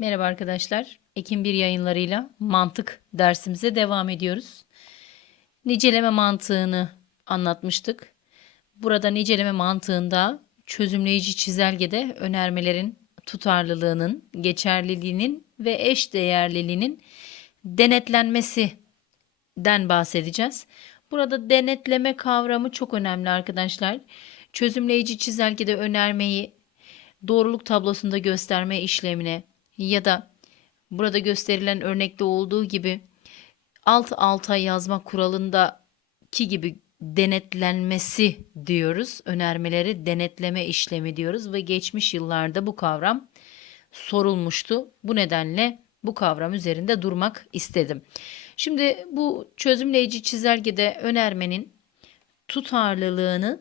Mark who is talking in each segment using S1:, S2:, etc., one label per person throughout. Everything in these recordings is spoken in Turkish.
S1: Merhaba arkadaşlar. Ekim 1 yayınlarıyla mantık dersimize devam ediyoruz. Niceleme mantığını anlatmıştık. Burada niceleme mantığında çözümleyici çizelgede önermelerin tutarlılığının, geçerliliğinin ve eş değerliliğinin denetlenmesinden bahsedeceğiz. Burada denetleme kavramı çok önemli arkadaşlar. Çözümleyici çizelgede önermeyi doğruluk tablosunda gösterme işlemine ya da burada gösterilen örnekte olduğu gibi alt alta yazma kuralındaki gibi denetlenmesi diyoruz. Önermeleri denetleme işlemi diyoruz ve geçmiş yıllarda bu kavram sorulmuştu. Bu nedenle bu kavram üzerinde durmak istedim. Şimdi bu çözümleyici çizelgede önermenin tutarlılığını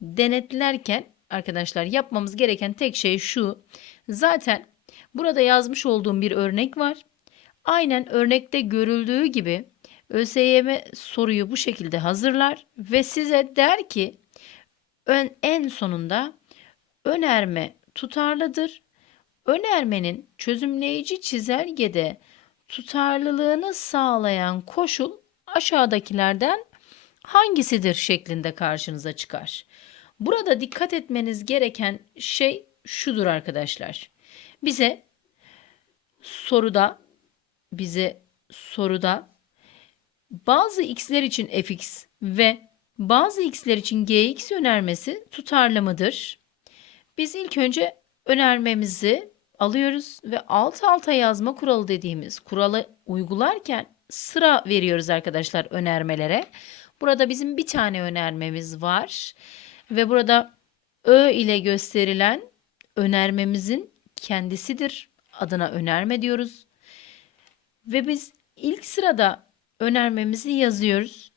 S1: denetlerken arkadaşlar yapmamız gereken tek şey şu. Zaten burada yazmış olduğum bir örnek var. Aynen örnekte görüldüğü gibi ÖSYM soruyu bu şekilde hazırlar ve size der ki ön, en sonunda önerme tutarlıdır. Önermenin çözümleyici çizelgede tutarlılığını sağlayan koşul aşağıdakilerden hangisidir şeklinde karşınıza çıkar. Burada dikkat etmeniz gereken şey şudur arkadaşlar. Bize soruda bize soruda bazı x'ler için fx ve bazı x'ler için gx önermesi tutarlı mıdır? Biz ilk önce önermemizi alıyoruz ve alt alta yazma kuralı dediğimiz kuralı uygularken sıra veriyoruz arkadaşlar önermelere. Burada bizim bir tane önermemiz var ve burada ö ile gösterilen önermemizin kendisidir. Adına önerme diyoruz. Ve biz ilk sırada önermemizi yazıyoruz.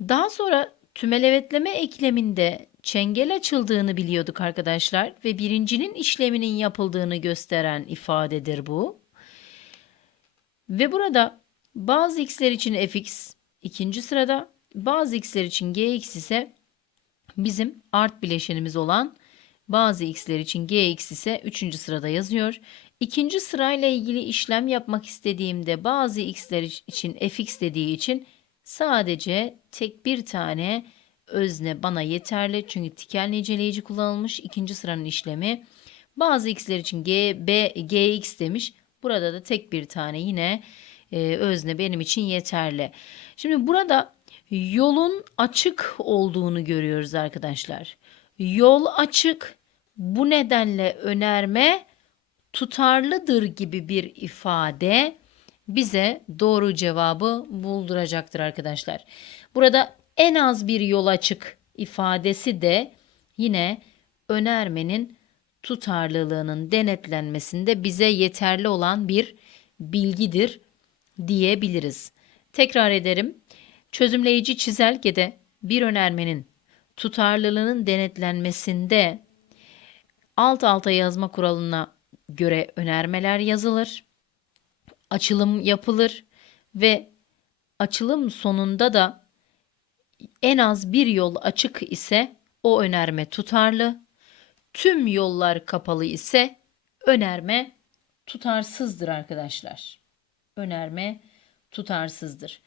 S1: Daha sonra tümelevetleme ekleminde çengel açıldığını biliyorduk arkadaşlar ve birincinin işleminin yapıldığını gösteren ifadedir bu. Ve burada bazı x'ler için fx ikinci sırada, bazı x'ler için gx ise bizim art bileşenimiz olan bazı x'ler için gx ise üçüncü sırada yazıyor. İkinci sırayla ilgili işlem yapmak istediğimde bazı x'ler için fx dediği için sadece tek bir tane özne bana yeterli. Çünkü tikel niceleyici kullanılmış. İkinci sıranın işlemi. Bazı x'ler için g, b, gx demiş. Burada da tek bir tane yine e, özne benim için yeterli. Şimdi burada yolun açık olduğunu görüyoruz arkadaşlar. Yol açık. Bu nedenle önerme tutarlıdır gibi bir ifade bize doğru cevabı bulduracaktır arkadaşlar. Burada en az bir yol açık ifadesi de yine önermenin tutarlılığının denetlenmesinde bize yeterli olan bir bilgidir diyebiliriz. Tekrar ederim. Çözümleyici çizelgede bir önermenin tutarlılığının denetlenmesinde alt alta yazma kuralına göre önermeler yazılır. Açılım yapılır ve açılım sonunda da en az bir yol açık ise o önerme tutarlı. Tüm yollar kapalı ise önerme tutarsızdır arkadaşlar. Önerme tutarsızdır.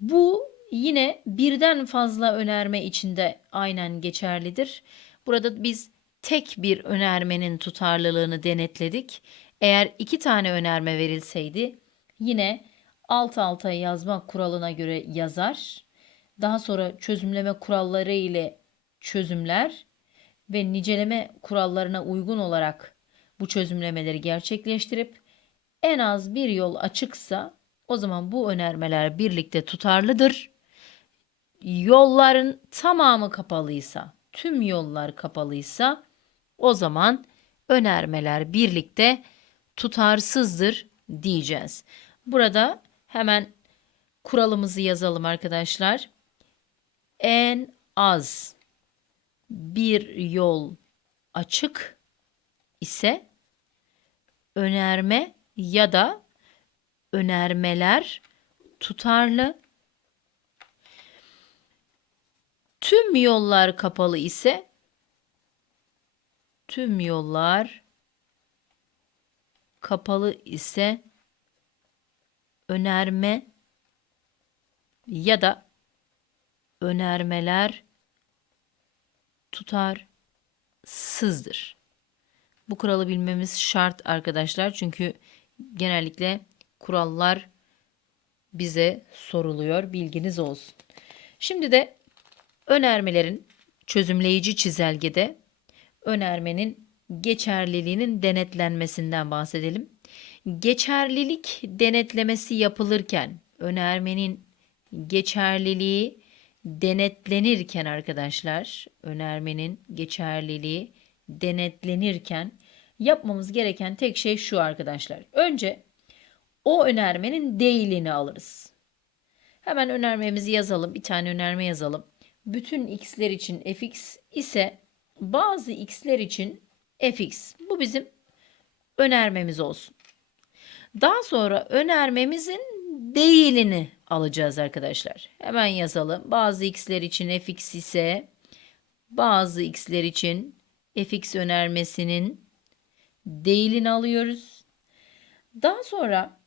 S1: Bu yine birden fazla önerme içinde aynen geçerlidir. Burada biz tek bir önermenin tutarlılığını denetledik. Eğer iki tane önerme verilseydi yine alt alta yazma kuralına göre yazar. Daha sonra çözümleme kuralları ile çözümler ve niceleme kurallarına uygun olarak bu çözümlemeleri gerçekleştirip en az bir yol açıksa o zaman bu önermeler birlikte tutarlıdır. Yolların tamamı kapalıysa, tüm yollar kapalıysa o zaman önermeler birlikte tutarsızdır diyeceğiz. Burada hemen kuralımızı yazalım arkadaşlar. En az bir yol açık ise önerme ya da önermeler tutarlı. Tüm yollar kapalı ise tüm yollar kapalı ise önerme ya da önermeler tutarsızdır. Bu kuralı bilmemiz şart arkadaşlar. Çünkü genellikle kurallar bize soruluyor. Bilginiz olsun. Şimdi de önermelerin çözümleyici çizelgede önermenin geçerliliğinin denetlenmesinden bahsedelim. Geçerlilik denetlemesi yapılırken önermenin geçerliliği denetlenirken arkadaşlar önermenin geçerliliği denetlenirken yapmamız gereken tek şey şu arkadaşlar. Önce o önermenin değilini alırız. Hemen önermemizi yazalım. Bir tane önerme yazalım. Bütün x'ler için fx ise bazı x'ler için fx. Bu bizim önermemiz olsun. Daha sonra önermemizin değilini alacağız arkadaşlar. Hemen yazalım. Bazı x'ler için fx ise bazı x'ler için fx önermesinin değilini alıyoruz. Daha sonra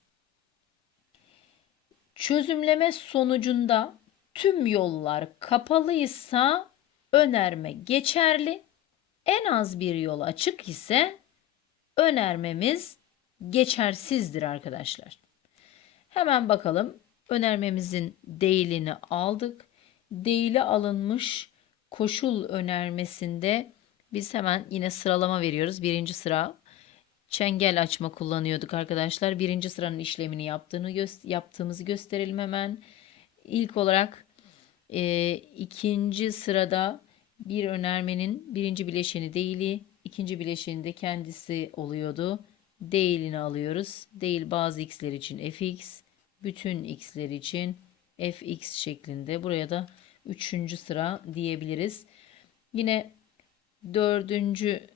S1: çözümleme sonucunda tüm yollar kapalıysa önerme geçerli. En az bir yol açık ise önermemiz geçersizdir arkadaşlar. Hemen bakalım. Önermemizin değilini aldık. Değili alınmış koşul önermesinde biz hemen yine sıralama veriyoruz. Birinci sıra çengel açma kullanıyorduk arkadaşlar. Birinci sıranın işlemini yaptığını gö- yaptığımızı gösterelim hemen. İlk olarak e, ikinci sırada bir önermenin birinci bileşeni değili, ikinci bileşeni de kendisi oluyordu. Değilini alıyoruz. Değil bazı x'ler için fx, bütün x'ler için fx şeklinde. Buraya da üçüncü sıra diyebiliriz. Yine dördüncü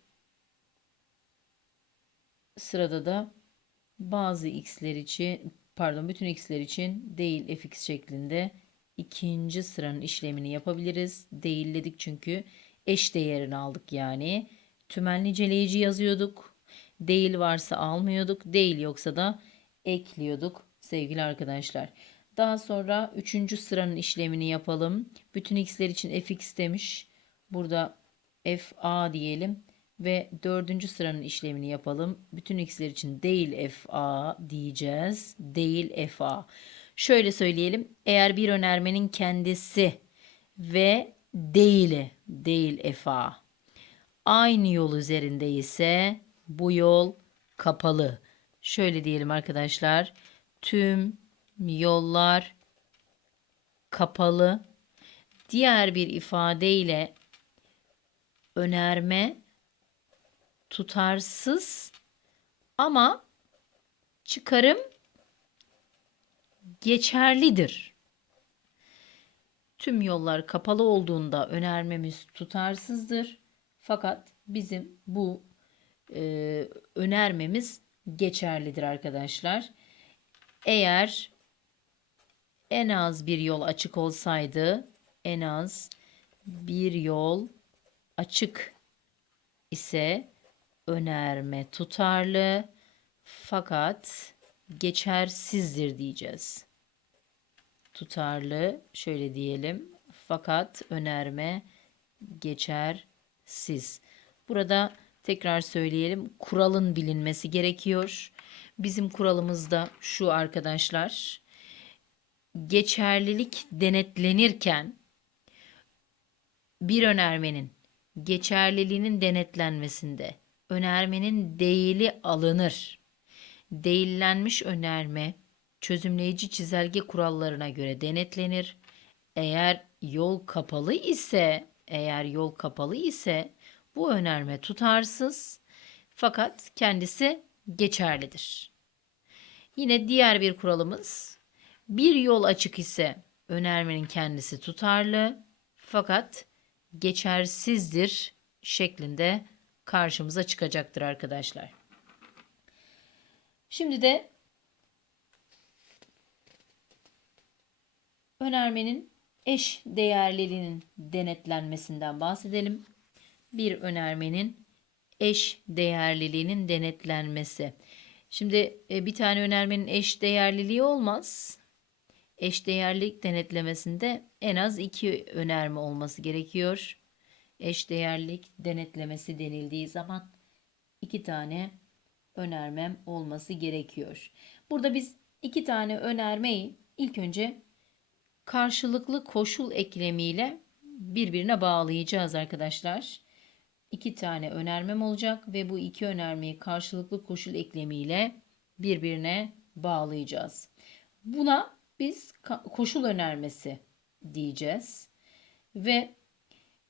S1: sırada da bazı x'ler için pardon bütün x'ler için değil fx şeklinde ikinci sıranın işlemini yapabiliriz. Değilledik çünkü eş değerini aldık yani. Tümel niceleyici yazıyorduk. Değil varsa almıyorduk. Değil yoksa da ekliyorduk sevgili arkadaşlar. Daha sonra üçüncü sıranın işlemini yapalım. Bütün x'ler için fx demiş. Burada fa diyelim ve dördüncü sıranın işlemini yapalım. Bütün x'ler için değil fa diyeceğiz. Değil fa. Şöyle söyleyelim. Eğer bir önermenin kendisi ve değili değil fa aynı yol üzerinde ise bu yol kapalı. Şöyle diyelim arkadaşlar. Tüm yollar kapalı. Diğer bir ifadeyle önerme tutarsız ama çıkarım geçerlidir. Tüm yollar kapalı olduğunda önermemiz tutarsızdır. Fakat bizim bu e, önermemiz geçerlidir arkadaşlar. Eğer en az bir yol açık olsaydı en az bir yol açık ise önerme tutarlı fakat geçersizdir diyeceğiz. Tutarlı şöyle diyelim fakat önerme geçersiz. Burada tekrar söyleyelim kuralın bilinmesi gerekiyor. Bizim kuralımız da şu arkadaşlar. Geçerlilik denetlenirken bir önermenin geçerliliğinin denetlenmesinde önermenin değili alınır. Değillenmiş önerme çözümleyici çizelge kurallarına göre denetlenir. Eğer yol kapalı ise, eğer yol kapalı ise bu önerme tutarsız fakat kendisi geçerlidir. Yine diğer bir kuralımız bir yol açık ise önermenin kendisi tutarlı fakat geçersizdir şeklinde karşımıza çıkacaktır arkadaşlar. Şimdi de önermenin eş değerliliğinin denetlenmesinden bahsedelim. Bir önermenin eş değerliliğinin denetlenmesi. Şimdi e, bir tane önermenin eş değerliliği olmaz. Eş değerlilik denetlemesinde en az iki önerme olması gerekiyor. Eş değerlilik denetlemesi denildiği zaman iki tane önermem olması gerekiyor. Burada biz iki tane önermeyi ilk önce karşılıklı koşul eklemiyle birbirine bağlayacağız arkadaşlar. İki tane önermem olacak ve bu iki önermeyi karşılıklı koşul eklemiyle birbirine bağlayacağız. Buna biz koşul önermesi diyeceğiz. Ve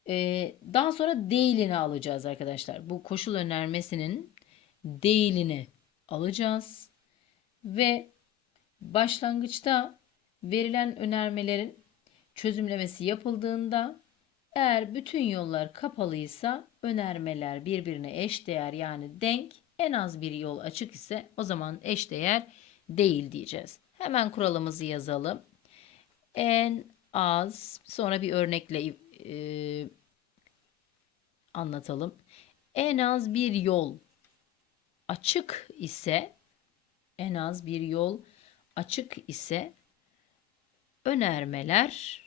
S1: e, daha sonra değilini alacağız arkadaşlar. Bu koşul önermesinin değilini alacağız. Ve başlangıçta verilen önermelerin çözümlemesi yapıldığında eğer bütün yollar kapalıysa önermeler birbirine eşdeğer yani denk en az bir yol açık ise o zaman eşdeğer değil diyeceğiz. Hemen kuralımızı yazalım. En az sonra bir örnekle e, anlatalım. En az bir yol açık ise en az bir yol açık ise önermeler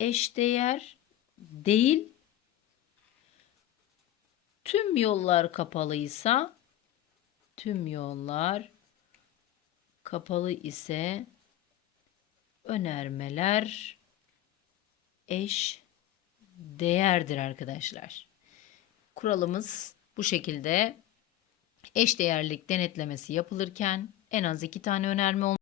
S1: eşdeğer değil tüm yollar kapalıysa tüm yollar kapalı ise önermeler eş değerdir arkadaşlar. Kuralımız bu şekilde eşdeğerlik denetlemesi yapılırken en az iki tane önerme olmalı.